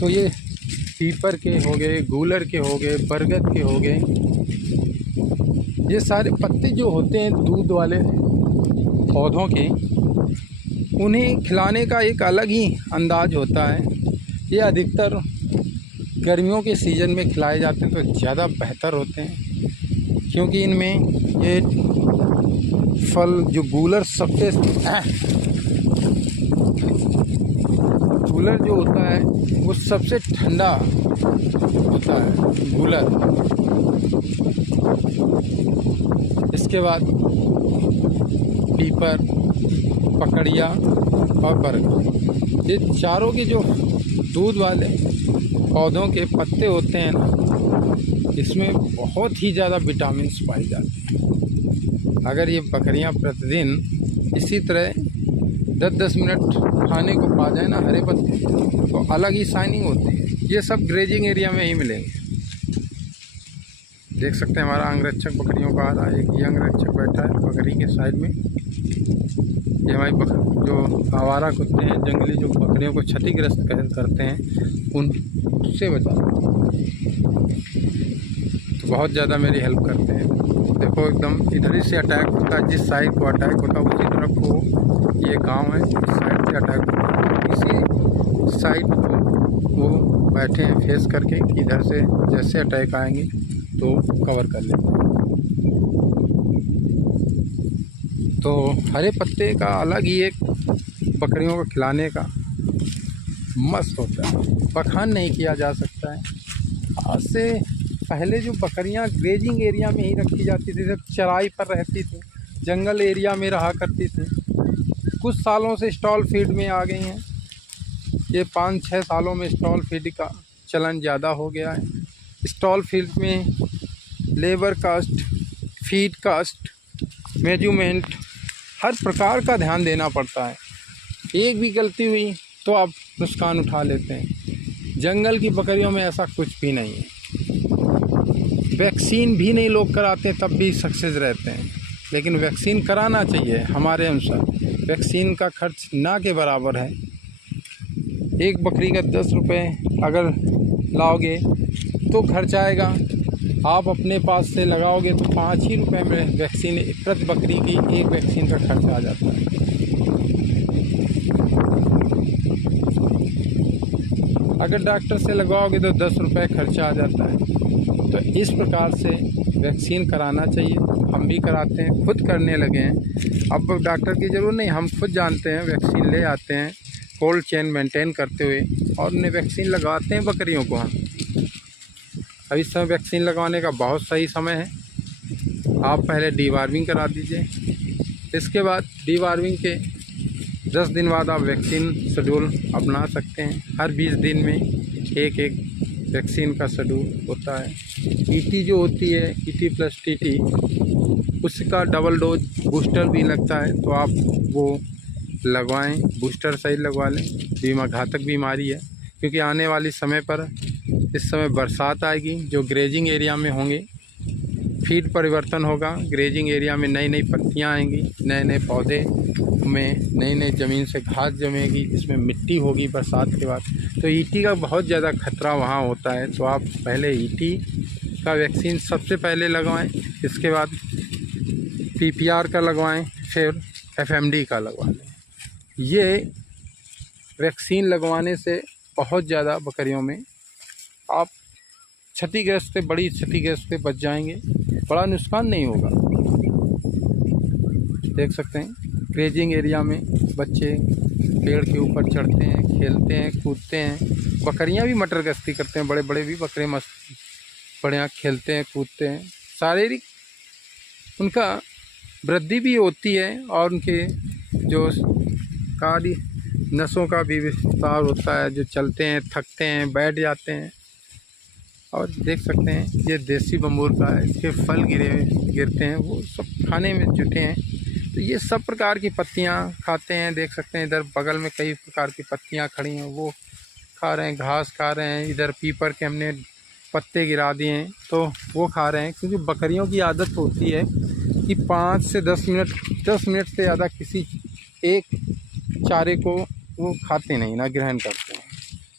तो ये पीपर के हो गए, गूलर के हो गए, बरगद के हो गए, ये सारे पत्ते जो होते हैं दूध वाले पौधों के, उन्हें खिलाने का एक अलग ही अंदाज होता है। ये अधिकतर गर्मियों के सीज़न में खिलाए जाते हैं तो ज़्यादा बेहतर होते हैं, क्योंकि इनमें ये फल जो गूलर जो होता है वो सबसे ठंडा होता है गूलर। इसके बाद पीपर, पकड़िया और बरगद, ये चारों के जो दूध वाले पौधों के पत्ते होते हैं ना, इसमें बहुत ही ज़्यादा विटामिन्स पाए जाते हैं। अगर ये बकरियां प्रतिदिन इसी तरह 10-10 मिनट खाने को पा जाए ना हरे पत्ते, तो अलग ही शाइनिंग होती है। ये सब ग्रेजिंग एरिया में ही मिलेंगे। देख सकते हैं हमारा अंगरक्षक बकरियों का आ रहा है, एक ये अंगरक्षक बैठा है बकरी के साइड में। ये हमारी जो आवारा कुत्ते हैं, जंगली जो बकरियों को क्षतिग्रस्त करते हैं, उनसे बचाते हैं, तो बहुत ज़्यादा मेरी हेल्प करते हैं। देखो एकदम इधर ही से अटैक होता है, जिस साइड को अटैक होता है उसी तरफ को ये गांव है, इस साइड से अटैक होता है, इसी साइड को वो बैठे हैं फेस करके, इधर से जैसे अटैक आएंगे तो कवर कर लेते हैं। तो हरे पत्ते का अलग ही एक बकरियों को खिलाने का मस्त होता है, बखान नहीं किया जा सकता है। आज से पहले जो बकरियां ग्रेजिंग एरिया में ही रखी जाती थी, जब चराई पर रहती थी, जंगल एरिया में रहा करती थी, कुछ सालों से स्टॉल फीड में आ गई हैं। ये 5-6 सालों में स्टॉल फीड का चलन ज़्यादा हो गया है। स्टॉल फीड में labour cost, feed cost, measurement, हर प्रकार का ध्यान देना पड़ता है। एक भी गलती हुई तो आप नुकसान उठा लेते हैं। जंगल की बकरियों में ऐसा कुछ भी नहीं है। वैक्सीन भी नहीं लोग कराते तब भी सक्सेस रहते हैं, लेकिन वैक्सीन कराना चाहिए। हमारे अनुसार वैक्सीन का खर्च ना के बराबर है। एक बकरी का 10 रुपये अगर लाओगे तो खर्च आएगा, आप अपने पास से लगाओगे तो 5 ही रुपये में वैक्सीन, प्रति बकरी की एक वैक्सीन का खर्च आ जाता है। अगर डॉक्टर से लगवाओगे तो 10 रुपये खर्चा आ जाता है। तो इस प्रकार से वैक्सीन कराना चाहिए। हम भी कराते हैं, खुद करने लगे हैं। अब डॉक्टर की ज़रूरत नहीं, हम खुद जानते हैं, वैक्सीन ले आते हैं कोल्ड चेन मेंटेन करते हुए, और उन्हें वैक्सीन लगाते हैं बकरियों को हम। अब इस समय वैक्सीन लगवाने का बहुत सही समय है। आप पहले डीवार्मिंग करा दीजिए, इसके बाद डीवार्मिंग के 10 दिन बाद आप वैक्सीन शेड्यूल अपना सकते हैं। हर 20 दिन में एक वैक्सीन का शेड्यूल होता है। ईटी जो होती है, ईटी प्लस टीटी, उसका डबल डोज बूस्टर भी लगता है, तो आप वो लगवाएं, बूस्टर सही लगवा लें। घातक बीमारी है, क्योंकि आने वाली समय पर इस समय बरसात आएगी, जो ग्रेजिंग एरिया में होंगे, फीड परिवर्तन होगा, ग्रेजिंग एरिया में नई नई पत्तियां आएंगी, नए नए पौधे में नई नई ज़मीन से घास जमेगी, जिसमें मिट्टी होगी बरसात के बाद, तो ईटी का बहुत ज़्यादा खतरा वहाँ होता है। तो आप पहले ईटी का वैक्सीन सबसे पहले लगवाएं, इसके बाद पीपीआर का लगवाएं, फिर एफएमडी का लगवा लें। ये वैक्सीन लगवाने से बहुत ज़्यादा बकरियों में आप क्षतिग्रस्त से, बड़ी क्षतिग्रस्त से बच जाएंगे, बड़ा नुकसान नहीं होगा। देख सकते हैं ग्रेजिंग एरिया में बच्चे पेड़ के ऊपर चढ़ते हैं, खेलते हैं, कूदते हैं। बकरियां भी मटर गश्ती करते हैं, बड़े बड़े भी बकरे मस्त बढ़िया खेलते हैं, कूदते हैं। शारीरिक उनका वृद्धि भी होती है, और उनके जो कार्य नसों का भी विस्तार होता है, जो चलते हैं, थकते हैं, बैठ जाते हैं। और देख सकते हैं ये देसी बम्बूर का है, इसके फल गिरते हैं, वो सब खाने में जुटे हैं। तो ये सब प्रकार की पत्तियां खाते हैं। देख सकते हैं इधर बगल में कई प्रकार की पत्तियां खड़ी हैं, वो खा रहे हैं, घास खा रहे हैं। इधर पीपर के हमने पत्ते गिरा दिए हैं तो वो खा रहे हैं, क्योंकि बकरियों की आदत होती है कि 5 से 10 मिनट से ज़्यादा किसी एक चारे को वो खाते नहीं, ना ग्रहण करते हैं।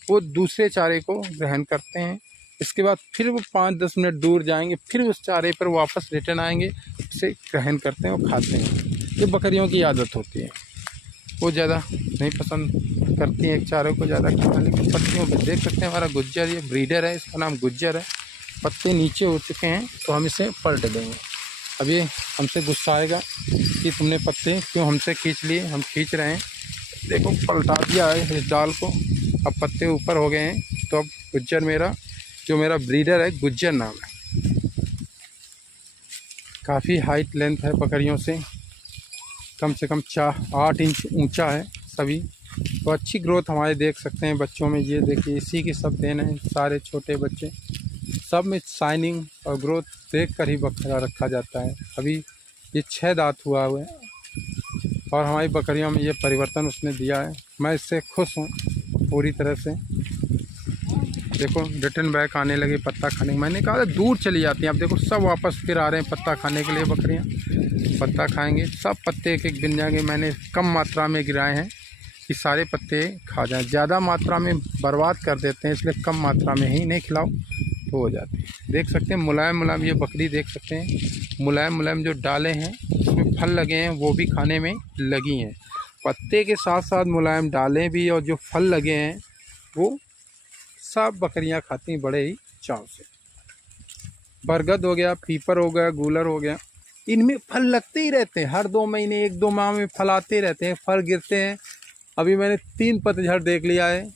वो दूसरे चारे को ग्रहण करते हैं। इसके बाद फिर वो 5-10 मिनट दूर जाएंगे, फिर उस चारे पर वापस रिटर्न आएंगे, उसे ग्रहण करते हैं और खाते हैं। ये बकरियों की आदत होती है, वो ज़्यादा नहीं पसंद करती हैं एक चारे को ज़्यादा खाना, लेकिन पत्तियों पर देख सकते हैं हमारा गुज्जर, ये ब्रीडर है, इसका नाम गुज्जर है। पत्ते नीचे हो चुके हैं तो हम इसे पलट देंगे। अब ये हमसे गुस्सा आएगा कि तुमने पत्ते क्यों हमसे खींच लिए। हम खींच रहे हैं, देखो पलटा दिया है इस डाल को, अब पत्ते ऊपर हो गए हैं। तो अब गुज्जर मेरा, जो मेरा ब्रीडर है, गुज्जर नाम है, काफ़ी हाइट लेंथ है बकरियों से कम 8 इंच ऊंचा है सभी। तो अच्छी ग्रोथ हमारे देख सकते हैं बच्चों में। ये देखिए इसी की सब देन है, सारे छोटे बच्चे सब में शाइनिंग और ग्रोथ देख कर ही बकरा रखा जाता है। अभी ये 6 दांत हुआ है और हमारी बकरियों में ये परिवर्तन उसने दिया है। मैं इससे खुश हूँ पूरी तरह से। देखो रिटर्न बैक आने लगे पत्ता खाने। मैंने कहा दूर चली जाती हैं, अब देखो सब वापस फिर आ रहे हैं पत्ता खाने के लिए। बकरियाँ पत्ता खाएंगे, सब पत्ते एक एक बिन जाएंगे। मैंने कम मात्रा में गिराए हैं कि सारे पत्ते खा जाएं। ज़्यादा मात्रा में बर्बाद कर देते हैं, इसलिए कम मात्रा में ही नहीं खिलाओ तो हो जाती है। देख सकते हैं मुलायम मुलायम ये बकरी, देख सकते हैं मुलायम मुलायम जो डाले हैं उसमें फल लगे हैं, वो भी खाने में लगी हैं। पत्ते के साथ साथ मुलायम डालें भी और जो फल लगे हैं वो सब बकरियां खाती हैं बड़े ही चाव से। बरगद हो गया, पीपर हो गया, गूलर हो गया, इनमें फल लगते ही रहते हैं। हर 2 महीने 1-2 माह में फल आते रहते हैं, फल गिरते हैं। अभी मैंने 3 पतझड़ देख लिया है,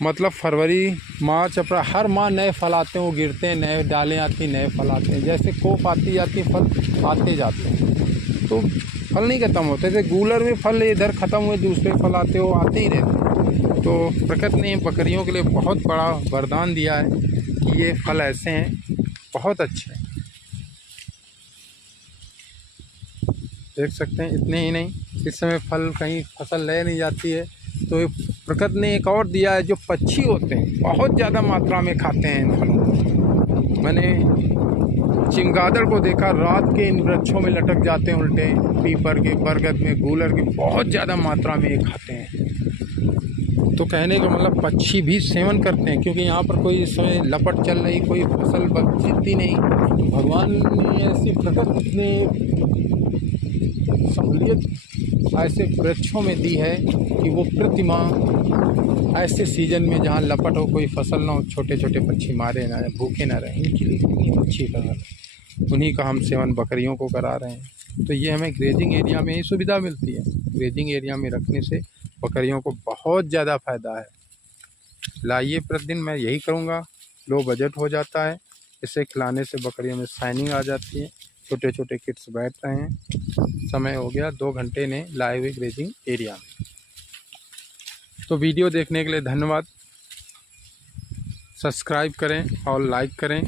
मतलब फरवरी, मार्च, अप्रैल, हर माह नए फल आते हैं, वो गिरते हैं, नए डालें आती हैं, नए फल आते हैं। जैसे कोप आती जाती है, फल आते जाते हैं, तो फल नहीं खत्म होते। जैसे गूलर में फल इधर ख़त्म हुए, दूसरे फल आते हो आते ही रहते हैं। तो प्रकृति ने बकरियों के लिए बहुत बड़ा वरदान दिया है कि ये फल ऐसे हैं, बहुत अच्छे हैं। देख सकते हैं, इतने ही नहीं, इस समय फल कहीं फसल ले नहीं जाती है तो प्रकृति ने एक और दिया है, जो पक्षी होते हैं बहुत ज़्यादा मात्रा में खाते हैं इन फलों को। मैंने चमगादड़ को देखा, रात के इन वृक्षों में लटक जाते हैं उल्टे, पीपर के, बरगद में, गूलर के, बहुत ज़्यादा मात्रा में ये खाते हैं। तो कहने का मतलब पक्षी भी सेवन करते हैं, क्योंकि यहाँ पर कोई इस समय लपट चल रही, कोई फसल जीतती नहीं। भगवान ने ऐसी प्रकृति ने सहूलियत ऐसे वृक्षों में दी है कि वो प्रतिमा ऐसे सीजन में जहाँ लपट हो, कोई फसल ना हो, छोटे छोटे पक्षी मारे ना, भूखे ना रहें, इनके लिए कितनी अच्छी फसल है। उन्हीं का हम सेवन बकरियों को करा रहे हैं। तो ये हमें ग्रेजिंग एरिया में ही सुविधा मिलती है। ग्रेजिंग एरिया में रखने से बकरियों को बहुत ज़्यादा फ़ायदा है। लाइए प्रतिदिन, मैं यही करूँगा। लो बजट हो जाता है, इसे खिलाने से बकरियों में शाइनिंग आ जाती है, छोटे छोटे किड्स बैठ रहे हैं। समय हो गया 2 घंटे ने लाए हुए ग्रेजिंग एरिया में। तो वीडियो देखने के लिए धन्यवाद। सब्सक्राइब करें और लाइक करें।